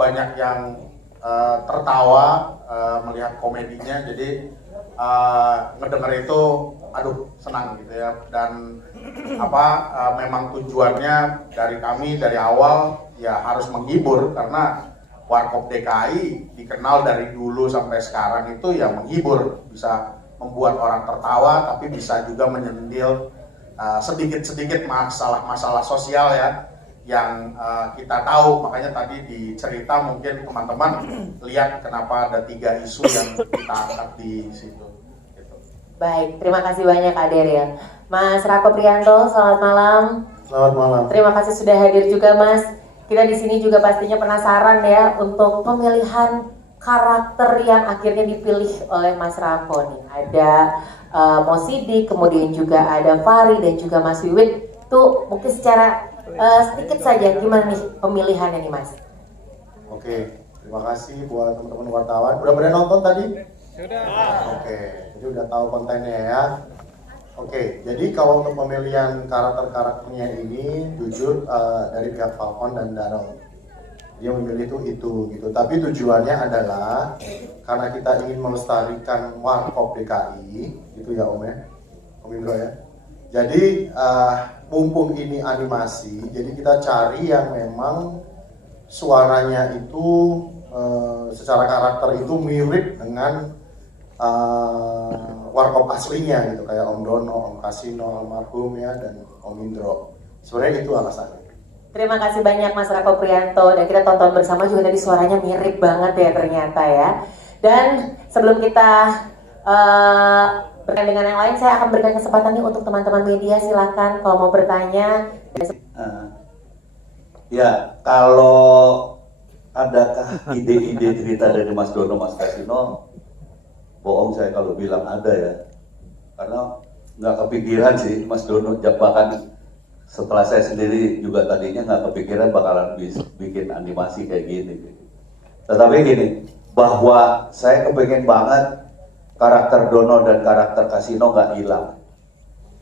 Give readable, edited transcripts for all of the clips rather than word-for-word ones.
banyak yang tertawa melihat komedinya, jadi ngedenger itu aduh senang gitu ya. Dan memang tujuannya dari kami dari awal ya harus menghibur, karena Warkop DKI dikenal dari dulu sampai sekarang itu ya menghibur, bisa membuat orang tertawa tapi bisa juga menyendil sedikit-sedikit masalah-masalah sosial ya yang kita tahu. Makanya tadi di cerita mungkin teman-teman lihat kenapa ada 3 isu yang kita angkat di situ. Gitu. Baik, terima kasih banyak Kak Daryl. Mas Rako Priyanto, selamat malam. Selamat malam. Terima kasih sudah hadir juga Mas. Kita di sini juga pastinya penasaran ya untuk pemilihan karakter yang akhirnya dipilih oleh Mas Rako nih. Ada Mo Sidik, kemudian juga ada Fahri dan juga Mas Wiwit. Tuh mungkin secara sedikit saja gimana nih pemilihannya nih Mas? Oke, terima kasih buat teman-teman wartawan. Udah pada nonton tadi? Sudah. Oke, jadi udah tahu kontennya ya. Oke, jadi kalau untuk pemilihan karakter-karakternya ini jujur dari pihak Falcon dan Darrell, dia memilih itu gitu. Tapi tujuannya adalah karena kita ingin melestarikan Warkop DKI, gitu ya Om ya, Om Indro ya. Jadi mumpung ini animasi, jadi kita cari yang memang suaranya itu secara karakter itu mirip dengan Warkop aslinya gitu, kayak Om Dono, Om Kasino, almarhum ya, dan Om Indro. Sebenarnya itu alasannya. Terima kasih banyak Mas Rako Priyanto, dan kita tonton bersama juga tadi suaranya mirip banget ya ternyata ya. Dan sebelum kita berkaitan dengan yang lain, saya akan berikan kesempatan nih untuk teman-teman media, silakan kalau mau bertanya. Ya, kalau adakah ide-ide cerita dari Mas Dono, Mas Kasino, bohong saya kalau bilang ada ya, karena nggak kepikiran sih Mas Dono, bahkan setelah saya sendiri juga tadinya nggak kepikiran bakalan bikin animasi kayak gini. Tetapi gini, bahwa saya kepengen banget karakter Dono dan karakter Kasino nggak hilang.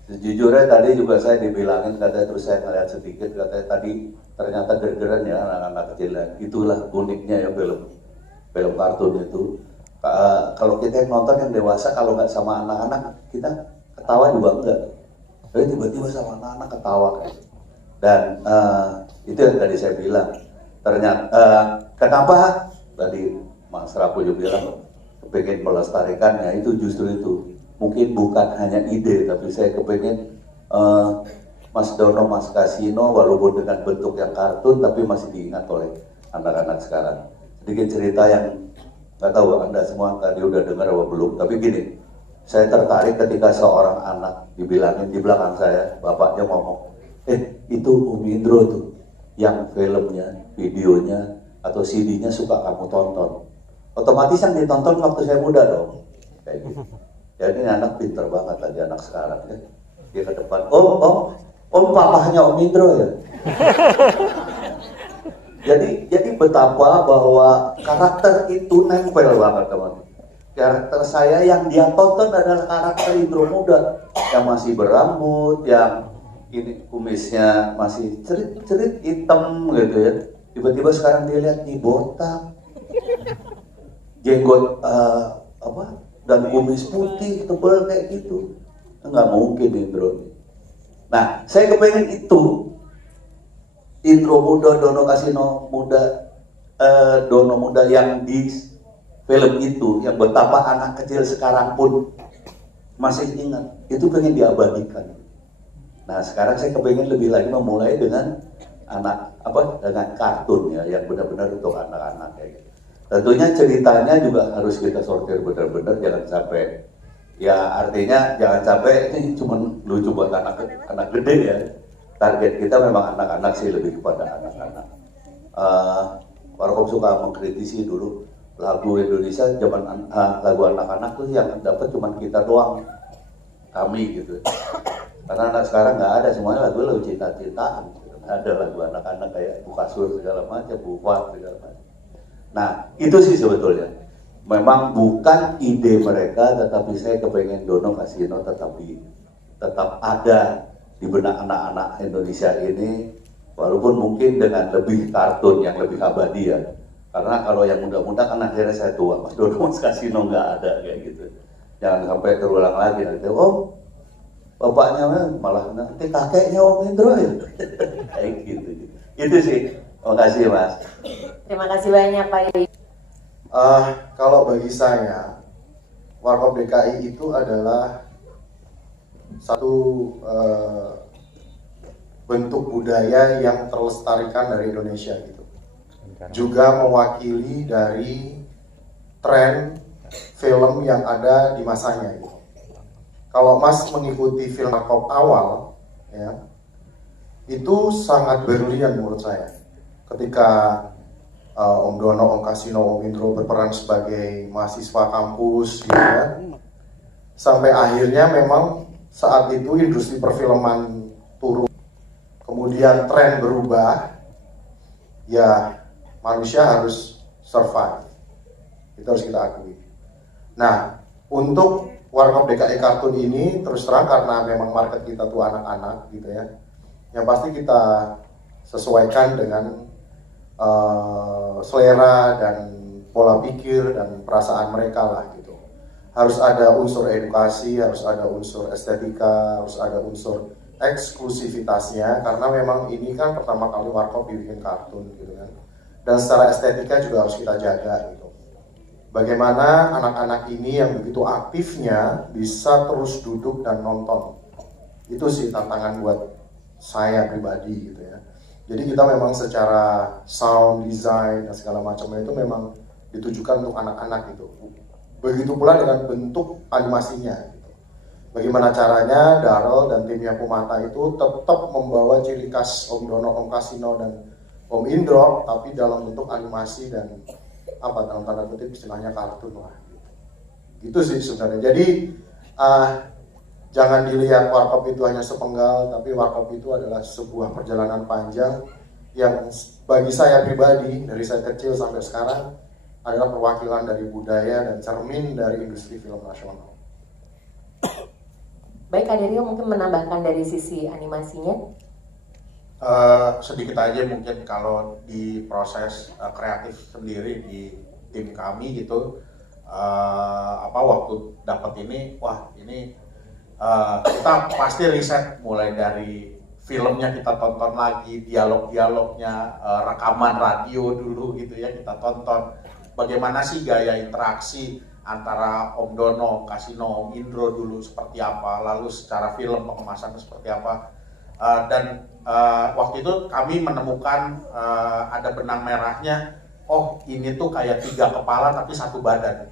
Sejujurnya tadi juga saya dibilangin, katanya, terus saya ngeliat sedikit, katanya tadi ternyata gergeran ya anak-anak kecil. Itulah uniknya ya film kartun itu. Kalau kita yang nonton yang dewasa, kalau nggak sama anak-anak kita ketawa juga enggak. Tapi tiba-tiba sama anak-anak ketawa kan. Dan itu yang tadi saya bilang. Ternyata kenapa tadi Mas Rapu juga bilang kepengen melestarikannya, itu justru itu. Mungkin bukan hanya ide, tapi saya kepengen Mas Dono, Mas Kasino walaupun dengan bentuk yang kartun tapi masih diingat oleh anak-anak sekarang. Sedikit cerita yang nggak tahu Anda semua tadi udah dengar atau belum, tapi gini, saya tertarik ketika seorang anak dibilangin di belakang saya, bapaknya ngomong, itu Om Indro tuh yang filmnya, videonya atau CD-nya suka kamu tonton. Otomatis yang ditonton waktu saya muda dong, kayak gitu. Jadi anak pinter banget tadi anak sekarang ya. Dia ke depan, om papahnya Om Indro ya. Jadi betapa bahwa karakter itu nempel banget teman. Karakter saya yang dia tonton adalah karakter Indro muda yang masih berambut, yang ini kumisnya masih cerit-cerit hitam gitu ya. Tiba-tiba sekarang dia lihat nih botak, jenggot dan kumis putih tebal kayak gitu. Nggak mungkin Indro. Nah, saya kepengen itu Indro muda, Dono Kasino muda, Dono muda yang di film itu, yang betapa anak kecil sekarang pun masih ingat, itu pengen diabadikan. Nah, sekarang saya kepengen lebih lagi memulai dengan dengan kartun ya, yang benar-benar untuk anak-anak kayak gitu. Tentunya ceritanya juga harus kita sortir benar-benar, jangan sampai ya, artinya jangan sampai ini cuma lucu buat anak gede ya. Target kita memang anak-anak sih, lebih kepada anak-anak. Warkop suka mengkritisi dulu lagu Indonesia zaman lagu anak-anak tuh yang dapat cuma kita doang, kami gitu. Karena anak sekarang nggak ada, semuanya lagu cinta-cintaan. Ada lagu anak-anak kayak Bu Kasur segala macam, Bu Fat segala macam. Nah, itu sih sebetulnya. Memang bukan ide mereka, tetapi saya kepengen Dono Kasino tetap ada di benak anak-anak Indonesia ini walaupun mungkin dengan lebih kartun yang lebih abadi ya. Karena kalau yang muda-muda kan akhirnya saya tua, Mas Dono Mas Kasino nggak ada kayak gitu. Jangan sampai terulang lagi nanti. Oh, bapaknya malah nanti kakeknya Om Indro ya. Kayak gitu. Itu sih. Terima kasih Mas. Terima kasih banyak Pak Yudi. Kalau bagi saya, Warkop DKI itu adalah satu bentuk budaya yang terlestarikan dari Indonesia gitu. Juga mewakili dari tren film yang ada di masanya gitu. Kalau Mas mengikuti film Warkop awal, ya, itu sangat berlian menurut saya. Ketika Om Dono, Om Kasino, Om Indro berperan sebagai mahasiswa kampus, gitu ya. Sampai akhirnya memang saat itu industri perfilman turun, kemudian tren berubah, ya manusia harus survive. Itu harus kita akui. Nah, untuk Warkop DKI Kartun ini terus terang karena memang market kita tuh anak-anak gitu ya. Yang pasti kita sesuaikan dengan selera dan pola pikir dan perasaan mereka lah gitu. Harus ada unsur edukasi, harus ada unsur estetika, harus ada unsur eksklusivitasnya karena memang ini kan pertama kali Warkop dibikin kartun gitu kan. Dan secara estetika juga harus kita jaga gitu. Bagaimana anak-anak ini yang begitu aktifnya bisa terus duduk dan nonton. Itu sih tantangan buat saya pribadi gitu ya. Jadi kita memang secara sound design dan segala macamnya itu memang ditujukan untuk anak-anak gitu. Begitu pula dengan bentuk animasinya gitu. Bagaimana caranya Darel dan timnya Pumata itu tetap membawa ciri khas Om Dono, Om Kasino dan Om Indro, tapi dalam bentuk animasi dan dalam tanda kutip istilahnya kartun lah. Gitu sih sebenarnya. Jadi jangan dilihat Warkop itu hanya sepenggal, tapi Warkop itu adalah sebuah perjalanan panjang yang bagi saya pribadi dari saya kecil sampai sekarang adalah perwakilan dari budaya dan cermin dari industri film nasional. Baik, Kak Derio mungkin menambahkan dari sisi animasinya. Sedikit aja mungkin kalau di proses kreatif sendiri di tim kami gitu, waktu dapat ini, kita pasti riset mulai dari filmnya kita tonton lagi, dialog-dialognya, rekaman radio dulu gitu ya kita tonton. Bagaimana sih gaya interaksi antara Om Dono, Kasino, Om Indro dulu seperti apa, lalu secara film pengemasannya seperti apa. Waktu itu kami menemukan ada benang merahnya, oh ini tuh kayak 3 kepala tapi 1 badan.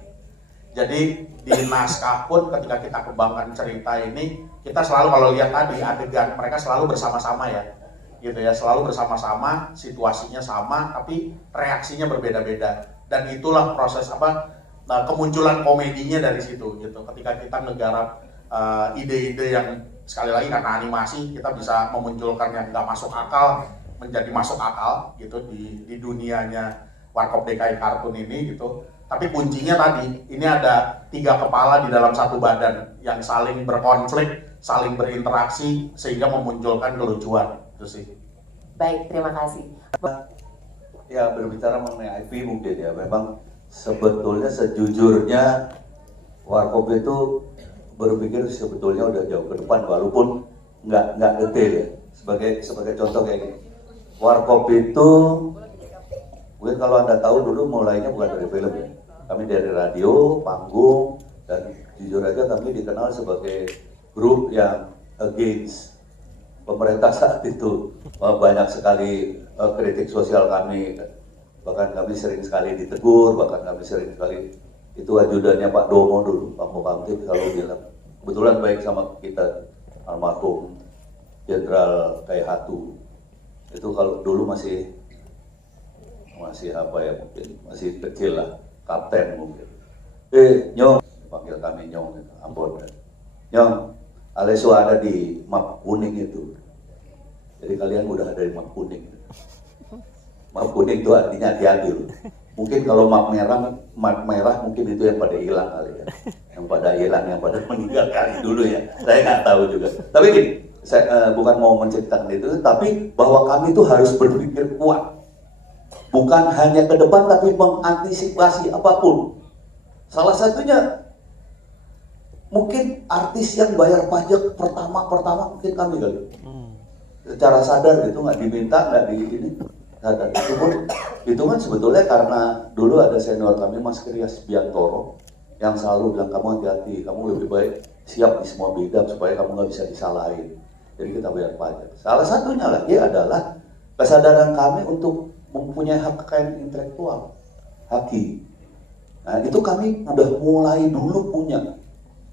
Jadi di naskah pun ketika kita kembangkan cerita ini, kita selalu kalau lihat tadi adegan mereka selalu bersama-sama ya, gitu ya, selalu bersama-sama, situasinya sama tapi reaksinya berbeda-beda. Dan itulah proses kemunculan komedinya dari situ gitu. Ketika kita ngegarap ide-ide yang sekali lagi karena animasi kita bisa memunculkan yang nggak masuk akal menjadi masuk akal gitu di dunianya Warkop DKI Kartun ini gitu. Tapi kuncinya tadi ini ada 3 kepala di dalam 1 badan yang saling berkonflik, saling berinteraksi sehingga memunculkan kelucuan itu sih. Baik, terima kasih. Ya berbicara mengenai IP mungkin ya memang sebetulnya sejujurnya Warkop itu berpikir sebetulnya udah jauh ke depan walaupun nggak detail ya. Sebagai contoh kayak gini, Warkop itu mungkin kalau Anda tahu dulu mulainya bukan dari film ya. Kami dari radio, panggung, dan jujur aja kami dikenal sebagai grup yang against pemerintah saat itu. Banyak sekali kritik sosial kami, bahkan kami sering sekali ditegur, bahkan kami sering sekali itu ajudannya Pak Domo dulu, Pak Mukamtib selalu bilang, kebetulan baik sama kita almarhum Jenderal Kaihatu. Itu kalau dulu masih apa ya mungkin masih kecil lah, kapten mungkin. Nyong, panggil kami Nyong, Ambon. Nyong, Aleso ada di map kuning itu. Jadi kalian udah ada di map kuning. Map kuning itu artinya hati-hati loh. Mungkin kalau map merah mungkin itu yang pada hilang kali ya. Yang pada hilang, yang pada meninggal kali dulu ya. Saya nggak tahu juga. Tapi gini, saya bukan mau menciptakan itu, tapi bahwa kami itu harus berpikir kuat, bukan hanya ke depan tapi mengantisipasi apapun. Salah satunya mungkin artis yang bayar pajak pertama mungkin kami kali. Secara sadar itu nggak diminta, nggak di ini. Sadar. Itu kan sebetulnya karena dulu ada senior kami Mas Krias Biantoro yang selalu bilang kamu hati-hati, kamu lebih baik siap di semua bidang supaya kamu nggak bisa disalahin. Jadi kita bayar pajak. Salah satunya lagi adalah kesadaran kami untuk mempunyai hak kekayaan intelektual, haki. Nah itu kami udah mulai dulu punya.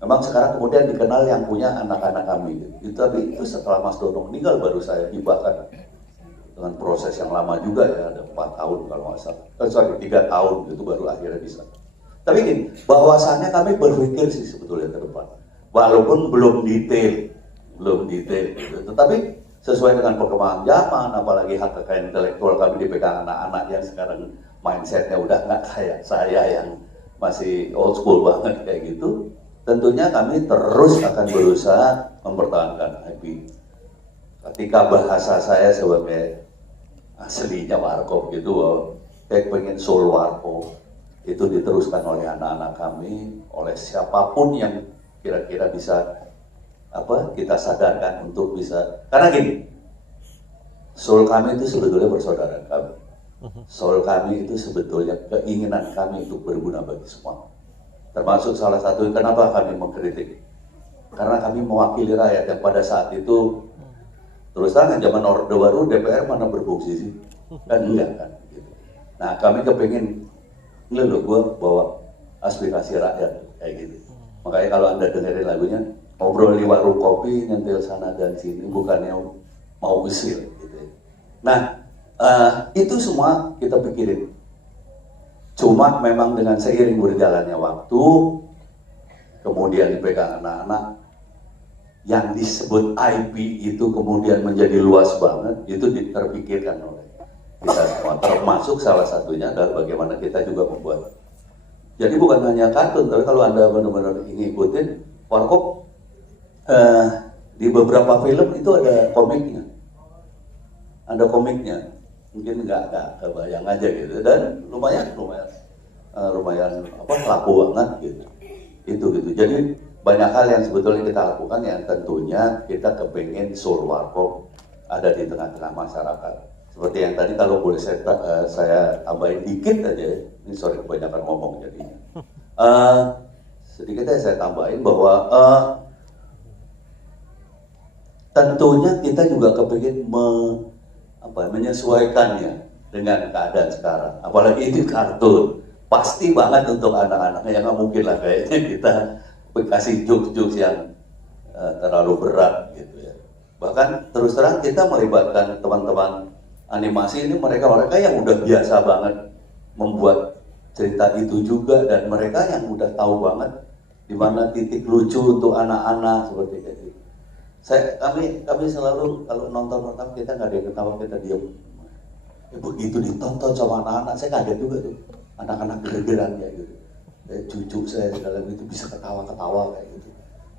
Memang sekarang kemudian dikenal yang punya anak-anak kami. Tapi itu setelah Mas Dono meninggal baru saya hibahkan dengan proses yang lama juga ya, ada 4 tahun kalau nggak salah. 3 tahun itu baru akhirnya bisa. Tapi gini, bahwasannya kami berpikir sih sebetulnya ke depan, walaupun belum detail, gitu. Tetapi sesuai dengan perkembangan zaman, apalagi hak kekayaan intelektual kami dipegang anak-anak yang sekarang mindsetnya udah nggak kayak saya yang masih old school banget kayak gitu. Tentunya kami terus akan berusaha mempertahankan IP. Ketika bahasa saya sebagai aslinya warkop gitu, saya pengen soul warkop itu diteruskan oleh anak-anak kami, oleh siapapun yang kira-kira bisa kita sadarkan untuk bisa, karena gini, soul kami itu sebetulnya persaudaraan kami. Soul kami itu sebetulnya keinginan kami untuk berguna bagi semua. Termasuk salah satu kenapa kami mengkritik, karena kami mewakili rakyat yang pada saat itu terus terang zaman Orde Baru DPR mana berfungsi sih, kan enggak kan gitu. Nah kami kepengen ini loh, gue bawa aspirasi rakyat kayak gitu. Makanya kalau anda dengerin lagunya ngobrol di warung kopi nyentil sana dan sini, bukannya mau usil gitu. Nah itu semua kita pikirin. Cuma memang dengan seiring berjalannya waktu, kemudian dipegang anak-anak, yang disebut IP itu kemudian menjadi luas banget, itu terpikirkan oleh kita semua. Termasuk salah satunya adalah bagaimana kita juga membuat. Jadi bukan hanya kartun, tapi kalau Anda benar-benar ingin ikutin, Warkop di beberapa film itu ada komiknya. Ada komiknya. Mungkin nggak kebayang aja gitu, dan lumayan laku banget gitu. Itu gitu. Jadi banyak hal yang sebetulnya kita lakukan yang tentunya kita kepengen soul warkop ada di tengah-tengah masyarakat. Seperti yang tadi kalau boleh saya tambahin dikit aja, ini sorry kebanyakan ngomong jadinya. Sedikit aja saya tambahin bahwa tentunya kita juga kepengen menyesuaikannya dengan keadaan sekarang. Apalagi itu kartun, pasti banget untuk anak-anaknya yang nggak mungkin lah kayaknya kita kasih jokes-jokes yang terlalu berat gitu ya. Bahkan terus terang kita melibatkan teman-teman animasi ini, mereka yang udah biasa banget membuat cerita itu juga, dan mereka yang udah tahu banget di mana titik lucu untuk anak-anak seperti itu. Kami selalu kalau nonton pertama kita nggak ada yang ketawa, kita diam. Begitu ditonton sama anak-anak, saya kaget juga tuh, anak-anak geger-gegeran kayak gitu. Cucu saya segala itu bisa ketawa-ketawa kayak gitu.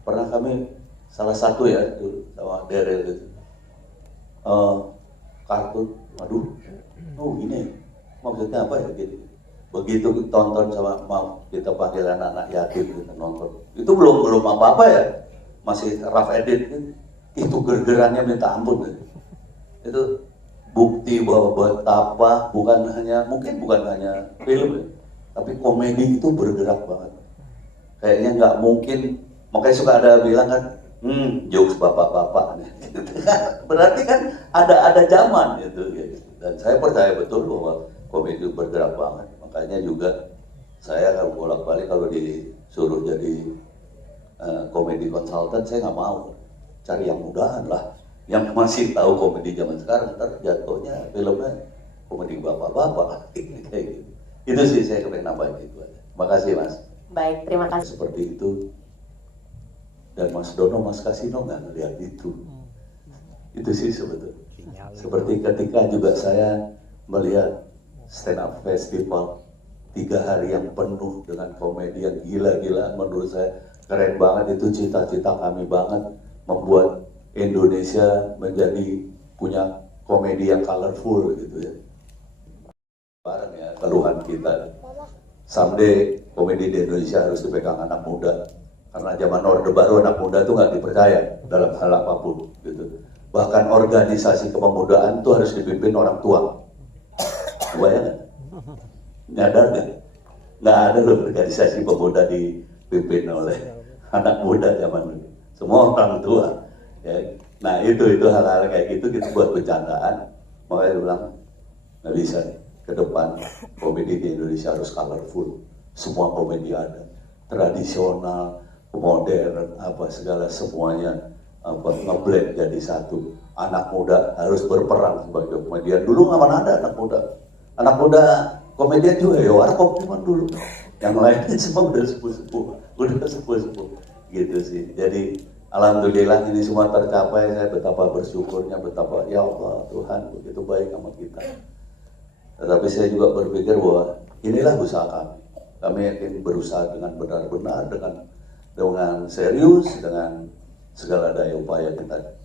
Pernah kami salah satu ya dulu sama Daryl gitu, kartun, aduh, ini maksudnya apa ya gitu. Begitu tonton sama kita panggil anak-anak yatim kita nonton, itu belum apa-apa ya, masih rough edit gitu. Itu gergerannya minta ampun gitu. Itu bukti bahwa betapa mungkin bukan hanya film ya, tapi komedi itu bergerak banget. Kayaknya nggak mungkin, makanya suka ada bilang kan, jokes bapak-bapak gitu. Berarti kan ada zaman gitu. Dan saya percaya betul bahwa komedi itu bergerak banget. Makanya juga saya kalau bolak-balik kalau disuruh jadi komedi konsultan, saya nggak mau. Cari yang mudahan lah, yang masih tahu komedi zaman sekarang, ntar jatuhnya filmnya komedi bapak-bapak kayak gitu. Itu sih saya pengen nambahin itu aja. Makasih Mas. Baik, terima kasih. Seperti itu. Dan Mas Dono, Mas Kasino nggak ngeliat itu. Itu sih sebetulnya. Seperti ketika juga saya melihat stand up festival 3 hari yang penuh dengan komedi yang gila-gilaan, menurut saya keren banget. Itu cita-cita kami banget, membuat Indonesia menjadi punya komedi yang colorful gitu ya. Barang ya keluhan kita. Someday komedi di Indonesia harus dipegang anak muda. Karena zaman Orde Baru anak muda tuh nggak dipercaya dalam hal apapun gitu. Bahkan organisasi kepemudaan tuh harus dipimpin orang tua. Bayangkan? Nyadar nggak? Nggak ada loh organisasi pemuda dipimpin oleh anak muda zaman dulu. Semua orang tua. Ya. Nah itu hal-hal kayak gitu kita buat bercandaan. Makanya dia bilang nggak bisa nih. Ke depan komedi di Indonesia harus colorful. Semua komedi ada. Tradisional, modern, apa segala semuanya ngeblend jadi satu. Anak muda harus berperan sebagai komedian. Dulu nggak mana ada anak muda. Anak muda komedian juga ya warkop cuma dulu. Yang lainnya semua udah sepuh-sepuh. Gitu sih. Jadi alhamdulillah ini semua tercapai. Saya betapa bersyukurnya, betapa ya Allah Tuhan begitu baik sama kita. Tetapi saya juga berpikir bahwa inilah usaha kami. Kami yakin berusaha dengan benar-benar, dengan serius, dengan segala daya upaya kita.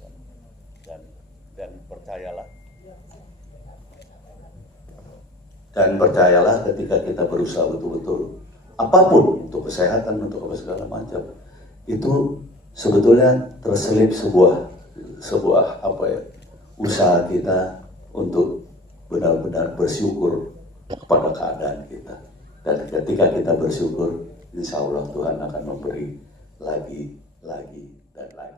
Dan percayalah ketika kita berusaha betul-betul, apapun untuk kesehatan, untuk apa segala macam, itu sebetulnya terselip sebuah usaha kita untuk benar-benar bersyukur kepada keadaan kita. Dan ketika kita bersyukur, insya Allah Tuhan akan memberi lagi dan lagi.